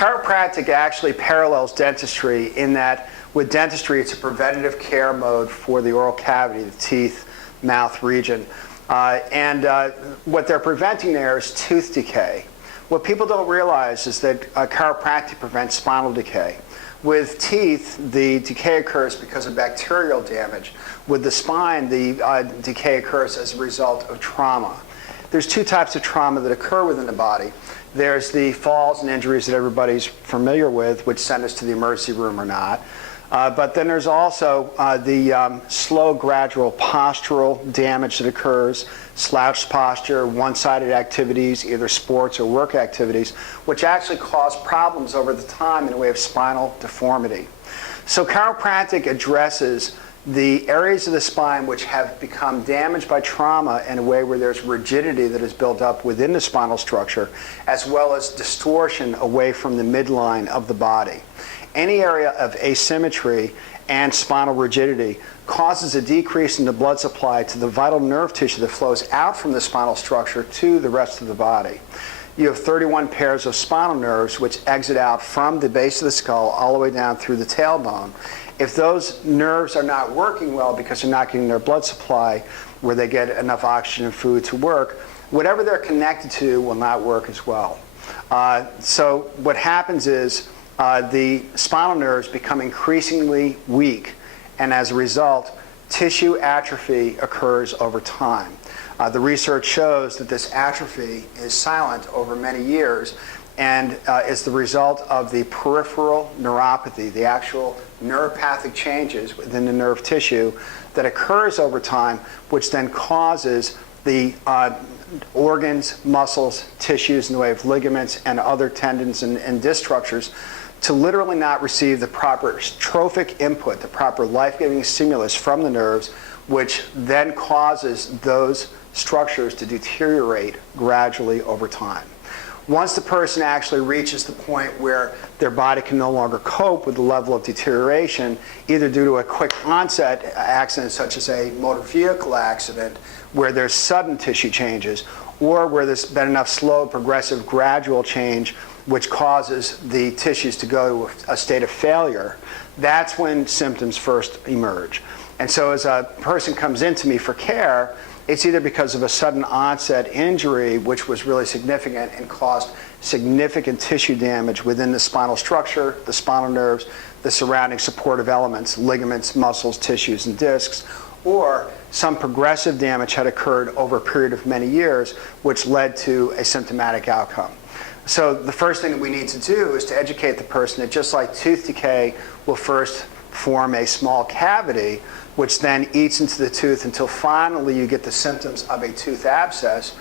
Chiropractic actually parallels dentistry in that with dentistry it's a preventative care mode for the oral cavity, the teeth, mouth region. What they're preventing there is tooth decay. What people don't realize is that chiropractic prevents spinal decay. With teeth, the decay occurs because of bacterial damage. With the spine, the decay occurs as a result of trauma. There's two types of trauma that occur within the body. There's the falls and injuries that everybody's familiar with, which send us to the emergency room or not. But then there's also the slow, gradual postural damage that occurs, slouched posture, one-sided activities, either sports or work activities, which actually cause problems over the time in the way of spinal deformity. So chiropractic addresses the areas of the spine which have become damaged by trauma in a way where there's rigidity that is built up within the spinal structure, as well as distortion away from the midline of the body. Any area of asymmetry and spinal rigidity causes a decrease in the blood supply to the vital nerve tissue that flows out from the spinal structure to the rest of the body. You have 31 pairs of spinal nerves which exit out from the base of the skull all the way down through the tailbone. If those nerves are not working well because they're not getting their blood supply where they get enough oxygen and food to work, whatever they're connected to will not work as well. So what happens is the spinal nerves become increasingly weak, and as a result, tissue atrophy occurs over time. The research shows that this atrophy is silent over many years and is the result of the peripheral neuropathy, the actual neuropathic changes within the nerve tissue that occurs over time, which then causes the organs, muscles, tissues in the way of ligaments and other tendons and disc structures to literally not receive the proper trophic input, the proper life-giving stimulus from the nerves, which then causes those structures to deteriorate gradually over time. Once the person actually reaches the point where their body can no longer cope with the level of deterioration, either due to a quick onset accident such as a motor vehicle accident where there's sudden tissue changes, or where there's been enough slow, progressive, gradual change which causes the tissues to go to a state of failure, that's when symptoms first emerge. And so as a person comes into me for care, it's either because of a sudden onset injury, which was really significant and caused significant tissue damage within the spinal structure, the spinal nerves, the surrounding supportive elements, ligaments, muscles, tissues, and discs, or some progressive damage had occurred over a period of many years, which led to a symptomatic outcome. So the first thing that we need to do is to educate the person that just like tooth decay will first form a small cavity, which then eats into the tooth until finally you get the symptoms of a tooth abscess,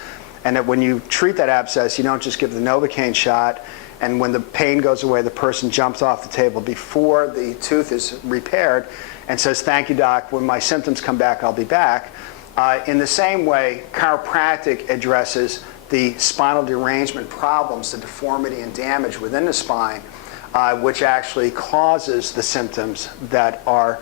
and that when you treat that abscess, you don't just give the Novocaine shot, and when the pain goes away, the person jumps off the table before the tooth is repaired and says, "Thank you, doc, when my symptoms come back, I'll be back." In the same way, chiropractic addresses the spinal derangement problems, the deformity and damage within the spine, which actually causes the symptoms that are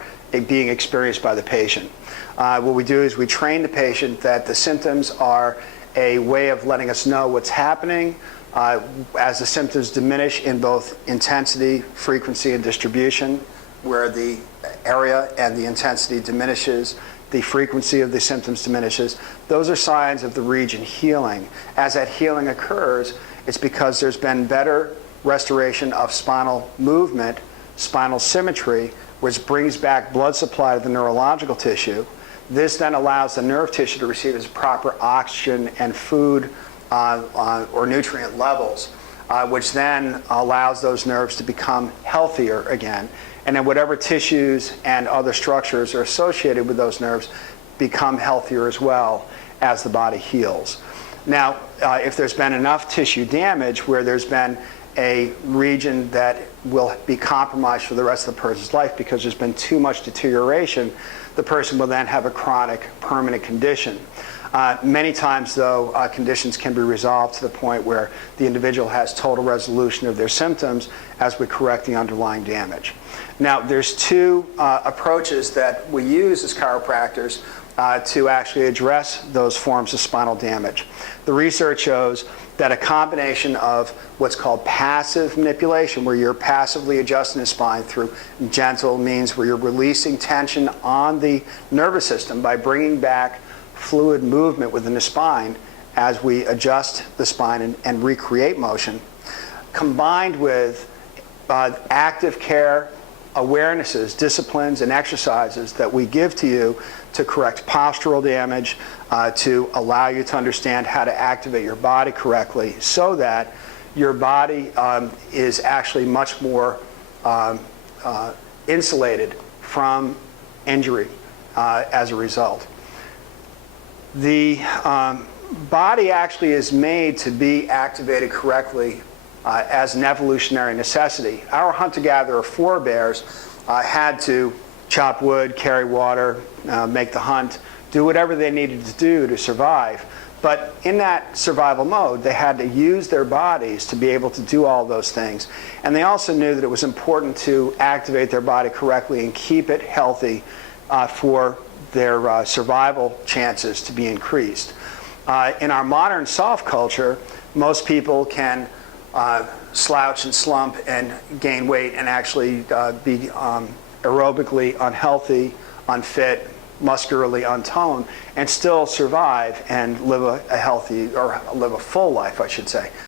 being experienced by the patient. What we do is we train the patient that the symptoms are a way of letting us know what's happening. As the symptoms diminish in both intensity, frequency, and distribution, where the area and the intensity diminishes, the frequency of the symptoms diminishes, those are signs of the region healing. As that healing occurs, it's because there's been better restoration of spinal movement, spinal symmetry, which brings back blood supply to the neurological tissue. This then allows the nerve tissue to receive its proper oxygen and food or nutrient levels, which then allows those nerves to become healthier again. And then whatever tissues and other structures are associated with those nerves become healthier as well as the body heals. Now, if there's been enough tissue damage where there's been a region that will be compromised for the rest of the person's life because there's been too much deterioration, the person will then have a chronic, permanent condition. Many times, though, conditions can be resolved to the point where the individual has total resolution of their symptoms as we correct the underlying damage. Now, there's two approaches that we use as chiropractors to actually address those forms of spinal damage. The research shows that a combination of what's called passive manipulation, where you're passively adjusting the spine through gentle means, where you're releasing tension on the nervous system by bringing back fluid movement within the spine as we adjust the spine and recreate motion, combined with active care awarenesses, disciplines, and exercises that we give to you to correct postural damage, to allow you to understand how to activate your body correctly so that your body is actually much more insulated from injury as a result. The body actually is made to be activated correctly as an evolutionary necessity. Our hunter-gatherer forebears had to chop wood, carry water, make the hunt, do whatever they needed to do to survive. But in that survival mode, they had to use their bodies to be able to do all those things. And they also knew that it was important to activate their body correctly and keep it healthy for their survival chances to be increased. In our modern soft culture, most people can slouch and slump and gain weight and actually be aerobically unhealthy, unfit, muscularly untoned, and still survive and live a healthy, or live a full life, I should say.